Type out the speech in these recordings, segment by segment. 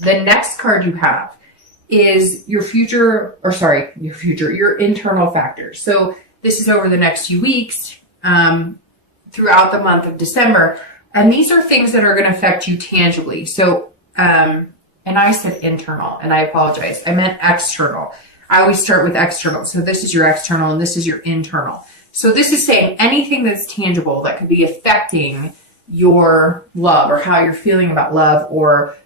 The next card you have is your internal factors. So this is over the next few weeks, throughout the month of December. And these are things that are going to affect you tangibly. So, and I said internal, and I apologize. I meant external. I always start with external. So this is your external and this is your internal. So this is saying anything that's tangible that could be affecting your love or how you're feeling about love, or,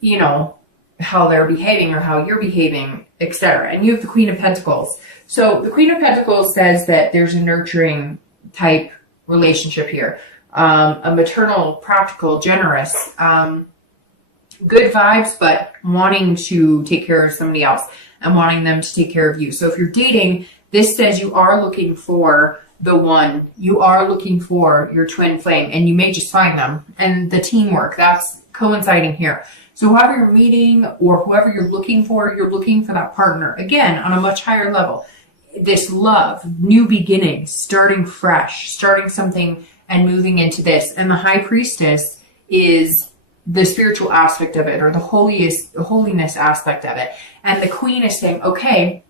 you know, how they're behaving or how you're behaving, etc. And you have the Queen of Pentacles. So the Queen of Pentacles says that there's a nurturing type relationship here. A maternal, practical, generous, good vibes, but wanting to take care of somebody else and wanting them to take care of you. So if you're dating, this says you are looking for the one. You are looking for your twin flame, and you may just find them. And the teamwork, that's coinciding here. So whoever you're meeting or whoever you're looking for that partner, again, on a much higher level. This love, new beginnings, starting fresh, starting something and moving into this. And the High Priestess is the spiritual aspect of it, or the holiness aspect of it. And the Queen is saying, okay,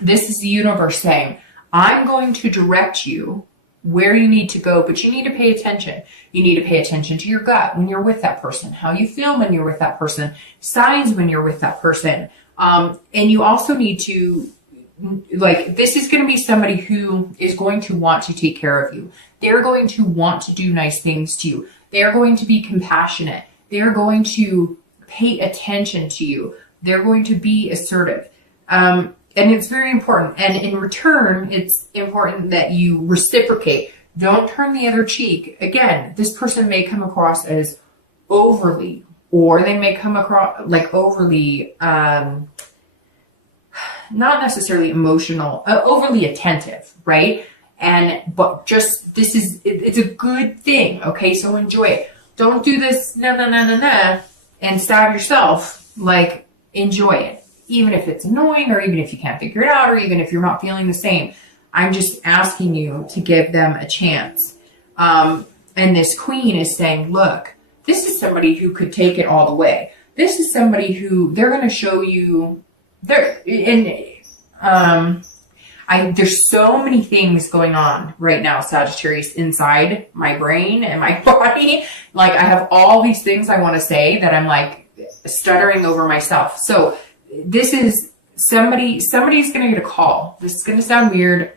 this is the universe saying, I'm going to direct you where you need to go, but you need to pay attention. You need to pay attention to your gut when you're with that person, how you feel when you're with that person, signs when you're with that person. And you also need to, like, this is going to be somebody who is going to want to take care of you. They're going to want to do nice things to you. They're going to be compassionate. They're going to pay attention to you. They're going to be assertive. And it's very important. And in return, it's important that you reciprocate. Don't turn the other cheek. Again, this person may come across as overly, or they may come across like overly, not necessarily emotional, overly attentive, right? But just, it's a good thing. Okay. So enjoy it. Don't do this, and stab yourself. Like, enjoy it. Even if it's annoying, or even if you can't figure it out, or even if you're not feeling the same. I'm just asking you to give them a chance. And this Queen is saying, look, this is somebody who could take it all the way. This is somebody who they're going to show you there's so many things going on right now, Sagittarius, inside my brain and my body. Like, I have all these things I want to say that I'm like stuttering over myself. So this is somebody's going to get a call. This is going to sound weird.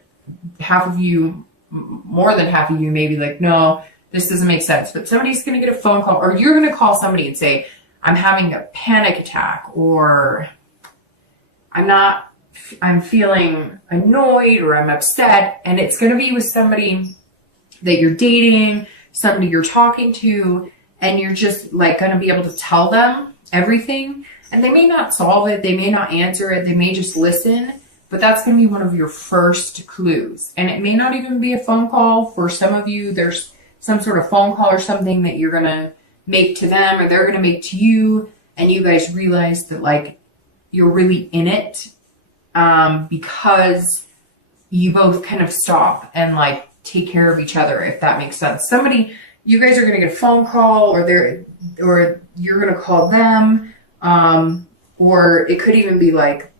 Half of you, more than half of you may be like, no, this doesn't make sense. But somebody's going to get a phone call, or you're going to call somebody and say, I'm having a panic attack, or I'm feeling annoyed, or I'm upset. And it's going to be with somebody that you're dating, somebody you're talking to, and you're just like going to be able to tell them everything. And they may not solve it. They may not answer it. They may just listen. But that's going to be one of your first clues. And it may not even be a phone call. For some of you, there's some sort of phone call or something that you're going to make to them, or they're going to make to you. And you guys realize that, like, you're really in it because you both kind of stop and, like, take care of each other, if that makes sense. You guys are going to get a phone call, or you're going to call them. Or it could even be like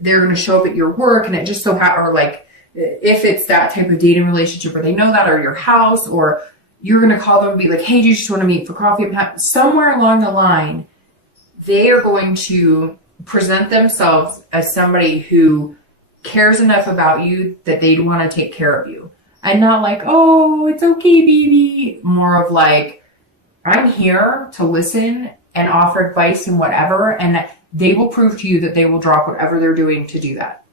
they're going to show up at your work, and it just so or like if it's that type of dating relationship where they know that, or your house, or you're going to call them and be like, hey, do you just want to meet for coffee? Somewhere along the line, they are going to present themselves as somebody who cares enough about you that they want to take care of you, and not like, oh, it's okay, baby. More of like, I'm here to listen and offer advice and whatever, and they will prove to you that they will drop whatever they're doing to do that.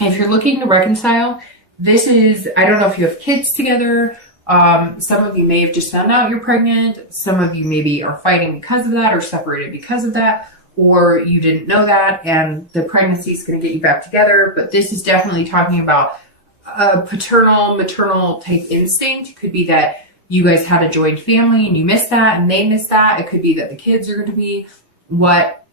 If you're looking to reconcile, this is, I don't know if you have kids together. Some of you may have just found out you're pregnant. Some of you maybe are fighting because of that, or separated because of that, or you didn't know that and the pregnancy is going to get you back together. But this is definitely talking about a paternal, maternal type instinct. It could be that you guys had a joint family and you missed that and they missed that. It could be that the kids are going to be what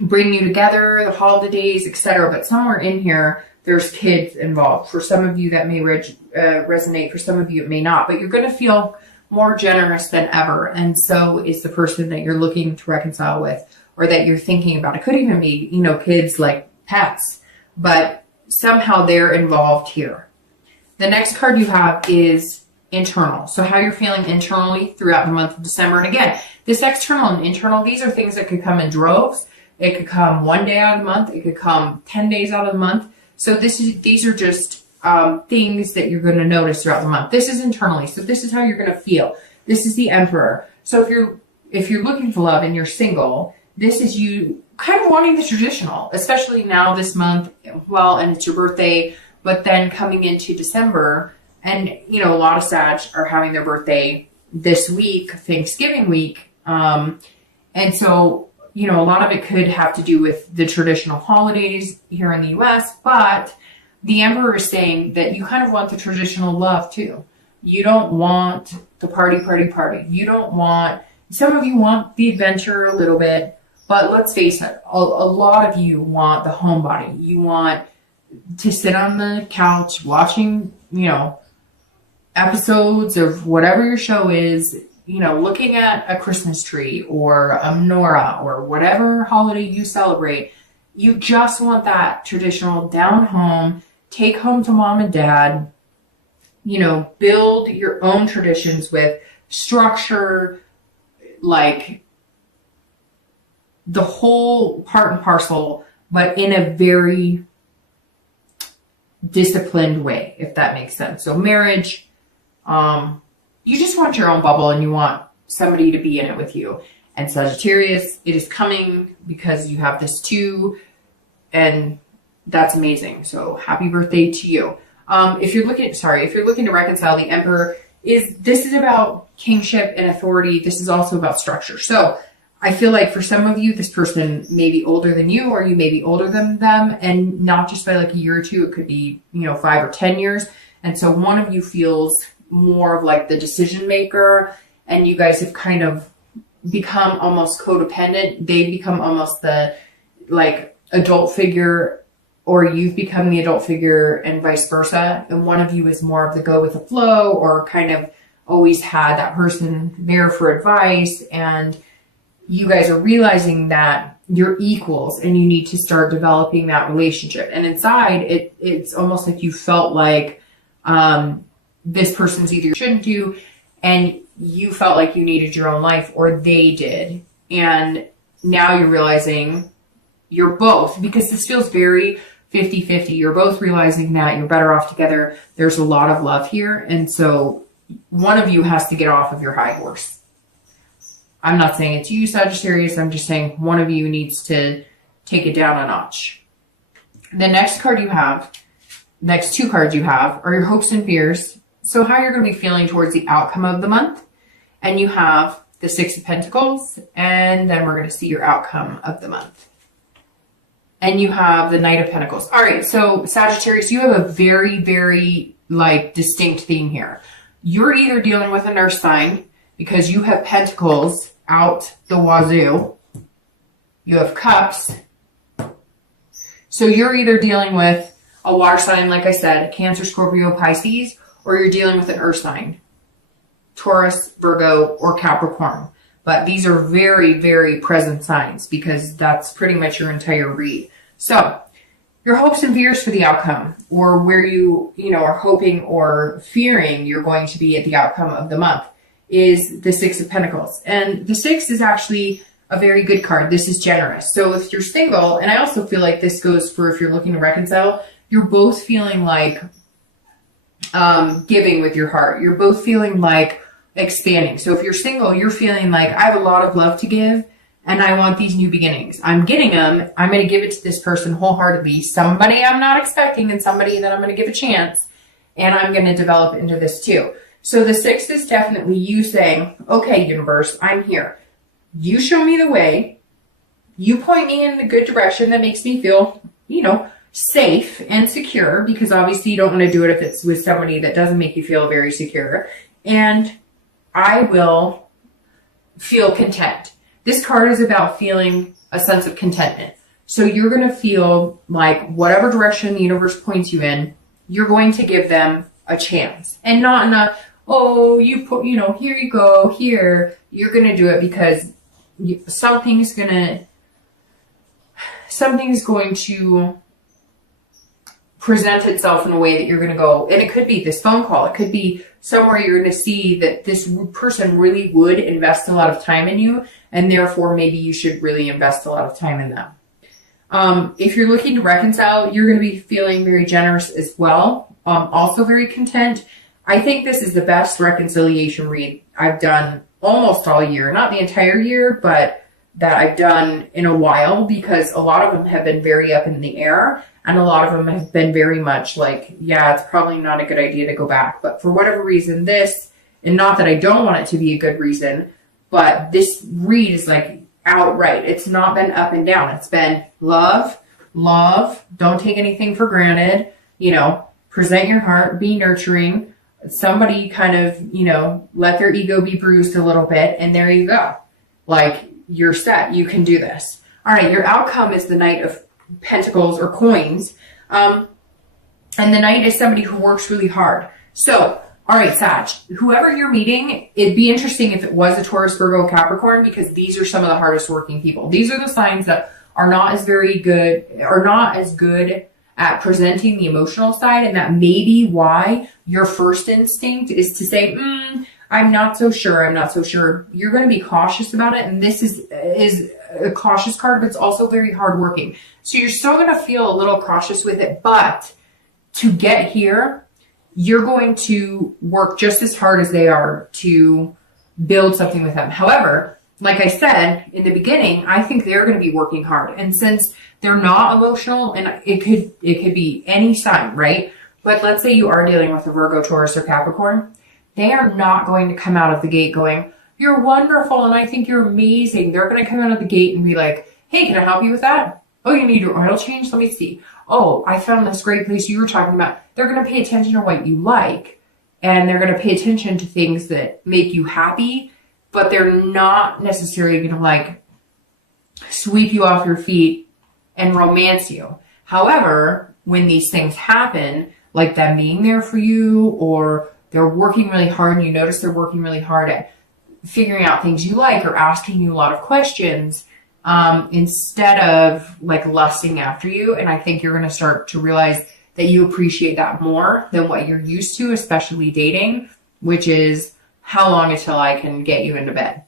bring you together, the holidays, etc. But somewhere in here, there's kids involved. For some of you, that may resonate. For some of you, it may not. But you're going to feel more generous than ever. And so is the person that you're looking to reconcile with, or that you're thinking about. It could even be, kids, like pets, but somehow they're involved here. The next card you have is internal. So how you're feeling internally throughout the month of December. And again, this external and internal, these are things that could come in droves. It could come one day out of the month. It could come 10 days out of the month. So these are just things that you're going to notice throughout the month. This is internally. So this is how you're going to feel. This is the Emperor. So if you're looking for love and you're single, this is you kind of wanting the traditional, especially now this month. Well, and it's your birthday, but then coming into December, and a lot of Sag are having their birthday this week, Thanksgiving week. And so, a lot of it could have to do with the traditional holidays here in the US, but the Emperor is saying that you kind of want the traditional love too. You don't want the party. You don't want, some of you want the adventure a little bit, but let's face it, a lot of you want the homebody. You want to sit on the couch watching, episodes of whatever your show is, looking at a Christmas tree or a menorah or whatever holiday you celebrate. You just want that traditional down home, take home to mom and dad, build your own traditions with structure, like the whole part and parcel, but in a very disciplined way, if that makes sense. So marriage, you just want your own bubble and you want somebody to be in it with you. And Sagittarius, it is coming because you have this too, and that's amazing. So happy birthday to you. If you're looking to reconcile, the Emperor this is about kingship and authority. This is also about structure. So I feel like for some of you, this person may be older than you, or you may be older than them, and not just by like a year or two. It could be, 5 or 10 years. And so one of you feels more of like the decision maker, and you guys have kind of become almost codependent. They become almost the like adult figure, or you've become the adult figure, and vice versa. And one of you is more of the go with the flow, or kind of always had that person there for advice. And you guys are realizing that you're equals and you need to start developing that relationship. And inside it's almost like you felt like, this person's either shouldn't do, and you felt like you needed your own life, or they did. And now you're realizing you're both, because this feels very 50-50. You're both realizing that you're better off together. There's a lot of love here. And so one of you has to get off of your high horse. I'm not saying it's you, Sagittarius. I'm just saying one of you needs to take it down a notch. The next two cards you have are your hopes and fears. So how you're going to be feeling towards the outcome of the month. And you have the Six of Pentacles, and then we're going to see your outcome of the month. And you have the Knight of Pentacles. All right, so Sagittarius, you have a very, very distinct theme here. You're either dealing with an earth sign because you have pentacles out the wazoo. You have cups. So you're either dealing with a water sign, like I said, Cancer, Scorpio, Pisces, or you're dealing with an earth sign, Taurus, Virgo, or Capricorn. But these are very, very present signs because that's pretty much your entire read. So your hopes and fears for the outcome, or where you are hoping or fearing you're going to be at the outcome of the month, is the Six of Pentacles. And the Six is actually a very good card. This is generous. So if you're single, and I also feel like this goes for if you're looking to reconcile, you're both feeling like giving with your heart. You're both feeling like expanding. So if you're single, you're feeling like I have a lot of love to give and I want these new beginnings. I'm getting them. I'm going to give it to this person wholeheartedly. Somebody I'm not expecting and somebody that I'm going to give a chance, and I'm going to develop into this too. So the Six is definitely you saying, okay, universe, I'm here. You show me the way. You point me in the good direction that makes me feel, safe and secure, because obviously you don't want to do it if it's with somebody that doesn't make you feel very secure. And I will feel content. This card is about feeling a sense of contentment. So you're going to feel like whatever direction the universe points you in, you're going to give them a chance. And not in a, oh, you put, here you go, here. You're going to do it because something's going to present itself in a way that you're going to go, and it could be this phone call. It could be somewhere you're going to see that this person really would invest a lot of time in you, and therefore maybe you should really invest a lot of time in them. If you're looking to reconcile, you're going to be feeling very generous as well. Also very content. I think this is the best reconciliation read I've done almost all year. Not the entire year, but that I've done in a while, because a lot of them have been very up in the air, and a lot of them have been very much like, yeah, it's probably not a good idea to go back. But for whatever reason, and not that I don't want it to be a good reason, but this read is like outright. It's not been up and down. It's been love, don't take anything for granted, present your heart, be nurturing. Somebody kind of, let their ego be bruised a little bit, and there you go. Like, you're set. You can do this. All right, your outcome is the Knight of Pentacles or coins. And the Knight is somebody who works really hard. So, all right, Sag, whoever you're meeting, it'd be interesting if it was a Taurus, Virgo, Capricorn, because these are some of the hardest working people. These are the signs that are not as good at presenting the emotional side, and that may be why your first instinct is to say, I'm not so sure. You're going to be cautious about it, and this is a cautious card, but it's also very hardworking. So you're still going to feel a little cautious with it, but to get here, you're going to work just as hard as they are to build something with them. However, like I said in the beginning, I think they're going to be working hard. And since they're not emotional, and it could be any sign, right? But let's say you are dealing with a Virgo, Taurus, or Capricorn. They are not going to come out of the gate going, you're wonderful and I think you're amazing. They're going to come out of the gate and be like, hey, can I help you with that? Oh, you need your oil change? Let me see. Oh, I found this great place you were talking about. They're going to pay attention to what you like, and they're going to pay attention to things that make you happy, but they're not necessarily going to like sweep you off your feet and romance you. However, when these things happen, like them being there for you, or they're working really hard and you notice they're working really hard at figuring out things you like or asking you a lot of questions, instead of like lusting after you. And I think you're going to start to realize that you appreciate that more than what you're used to, especially dating, which is how long until I can get you into bed,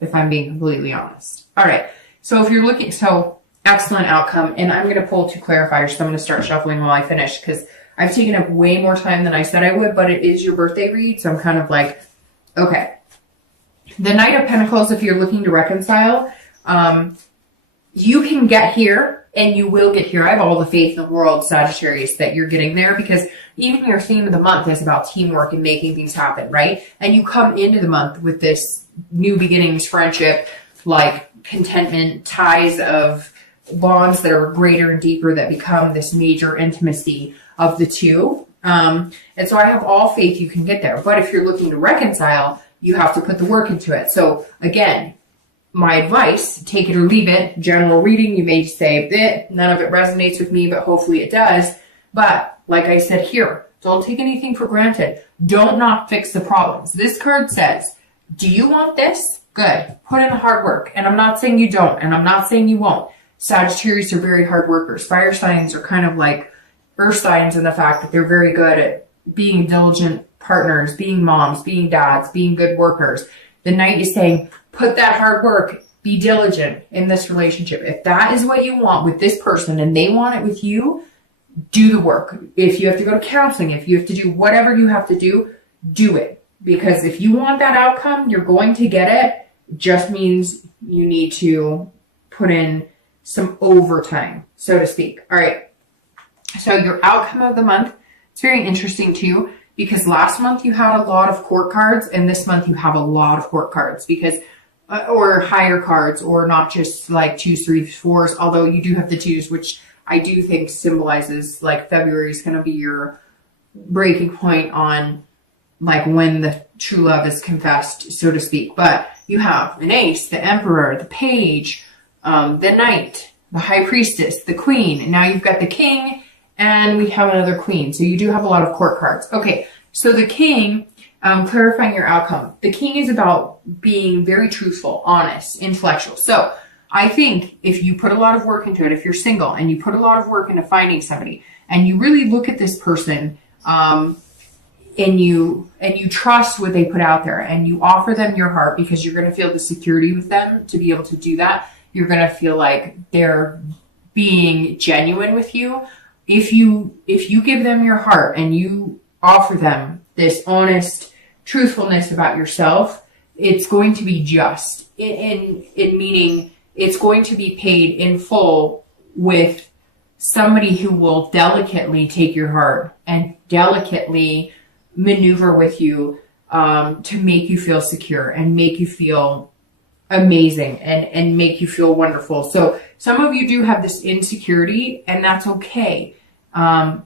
if I'm being completely honest. All right. So if you're looking, excellent outcome. And I'm going to pull two clarifiers. So I'm going to start shuffling while I finish, because I've taken up way more time than I said I would, but it is your birthday read. So I'm kind of like, okay. The Knight of Pentacles, if you're looking to reconcile, you can get here, and you will get here. I have all the faith in the world, Sagittarius, that you're getting there, because even your theme of the month is about teamwork and making things happen, right? And you come into the month with this new beginnings, friendship, like contentment, ties of bonds that are greater and deeper that become this major intimacy of the two. And so I have all faith you can get there. But if you're looking to reconcile, you have to put the work into it. So again, my advice, take it or leave it. General reading, you may say, none of it resonates with me, but hopefully it does. But like I said here, don't take anything for granted. Don't not fix the problems. This card says, do you want this? Good. Put in the hard work. And I'm not saying you don't, and I'm not saying you won't. Sagittarius are very hard workers. Fire signs are kind of like earth signs in the fact that they're very good at being diligent partners, being moms, being dads, being good workers. The Knight is saying, put that hard work, be diligent in this relationship. If that is what you want with this person and they want it with you, do the work. If you have to go to counseling, if you have to do whatever you have to do, do it. Because if you want that outcome, you're going to get it. It just means you need to put in some overtime, so to speak. All right. So your outcome of the month, it's very interesting too, because last month you had a lot of court cards, and this month you have a lot of court cards, because or higher cards, or not just like 2s, 3s, 4s, although you do have the 2s, which I do think symbolizes like February is going to be your breaking point on like when the true love is confessed, so to speak. But you have an ace, the emperor, the page, the knight, the high priestess, the queen, and now you've got the king, and we have another queen. So you do have a lot of court cards. Okay, so the king, Clarifying your outcome. The king is about being very truthful, honest, intellectual. So I think if you put a lot of work into it, if you're single and you put a lot of work into finding somebody and you really look at this person, and you trust what they put out there and you offer them your heart because you're going to feel the security with them to be able to do that. You're going to feel like they're being genuine with you. If you give them your heart and you offer them this honest truthfulness about yourself, it's going to be just in meaning it's going to be paid in full with somebody who will delicately take your heart and delicately maneuver with you to make you feel secure and make you feel amazing and make you feel wonderful. So some of you do have this insecurity, and that's okay,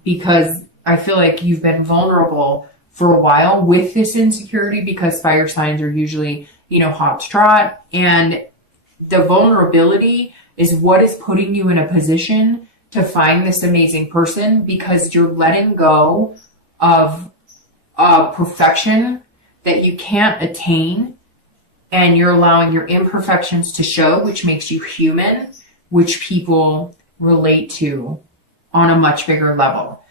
because I feel like you've been vulnerable for a while with this insecurity, because fire signs are usually, hot to trot, and the vulnerability is what is putting you in a position to find this amazing person, because you're letting go of perfection that you can't attain, and you're allowing your imperfections to show, which makes you human, which people relate to on a much bigger level.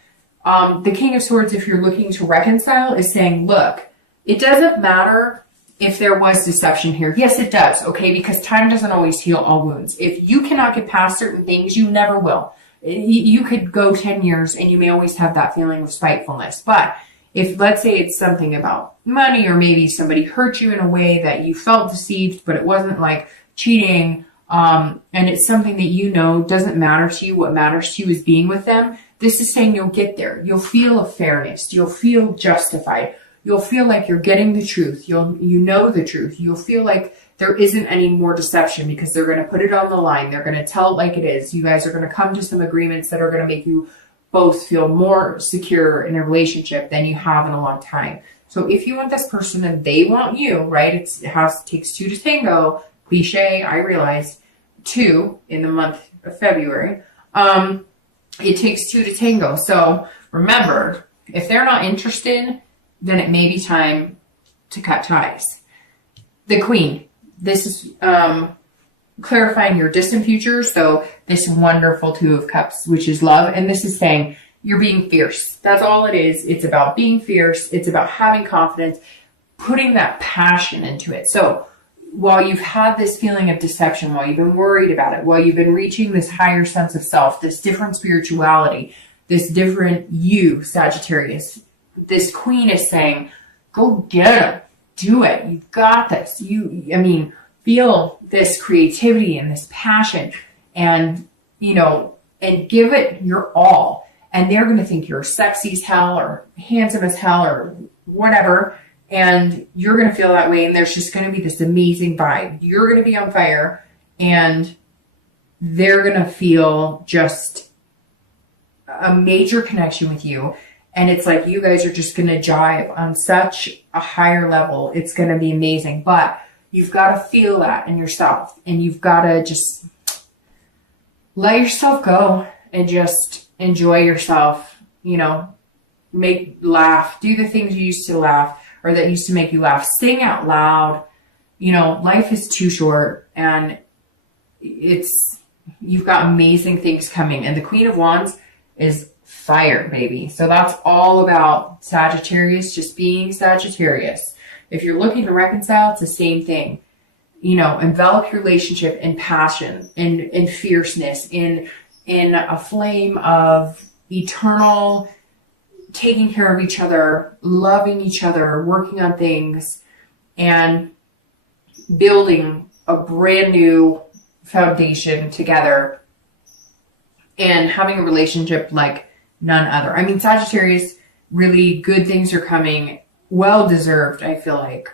The King of Swords, if you're looking to reconcile, is saying, look, it doesn't matter if there was deception here. Yes, it does, okay? Because time doesn't always heal all wounds. If you cannot get past certain things, you never will. You could go 10 years and you may always have that feeling of spitefulness. But if, let's say, it's something about money, or maybe somebody hurt you in a way that you felt deceived, but it wasn't like cheating, and it's something that doesn't matter to you. What matters to you is being with them. This is saying you'll get there. You'll feel a fairness. You'll feel justified. You'll feel like you're getting the truth. You know the truth. You'll feel like there isn't any more deception, because they're going to put it on the line. They're going to tell it like it is. You guys are going to come to some agreements that are going to make you both feel more secure in a relationship than you have in a long time. So if you want this person and they want you, right? It takes two to tango. Cliche, I realize. 2 in the month of February. It takes 2 to tango. So remember, if they're not interested, then it may be time to cut ties. The Queen. This is clarifying your distant future. So this wonderful 2 of Cups, which is love. And this is saying you're being fierce. That's all it is. It's about being fierce. It's about having confidence, putting that passion into it. So while you've had this feeling of deception, while you've been worried about it, while you've been reaching this higher sense of self, this different spirituality, this different you, Sagittarius, this Queen is saying, go get it. Do it. You've got this. Feel this creativity and this passion, and, and give it your all. And they're going to think you're sexy as hell or handsome as hell or whatever. And you're going to feel that way. And there's just going to be this amazing vibe. You're going to be on fire, and they're going to feel just a major connection with you. And it's like you guys are just going to jive on such a higher level. It's going to be amazing. But you've got to feel that in yourself. And you've got to just let yourself go and just enjoy yourself. Laugh. Do the things you used to laugh, or that used to make you laugh. Sing out loud. Life is too short, and you've got amazing things coming. And the Queen of Wands is fire, baby. So that's all about Sagittarius, just being Sagittarius. If you're looking to reconcile, it's the same thing. Envelop your relationship in passion, in fierceness, in a flame of eternal taking care of each other, loving each other, working on things, and building a brand new foundation together, and having a relationship like none other. Sagittarius, really good things are coming. Well deserved, I feel like.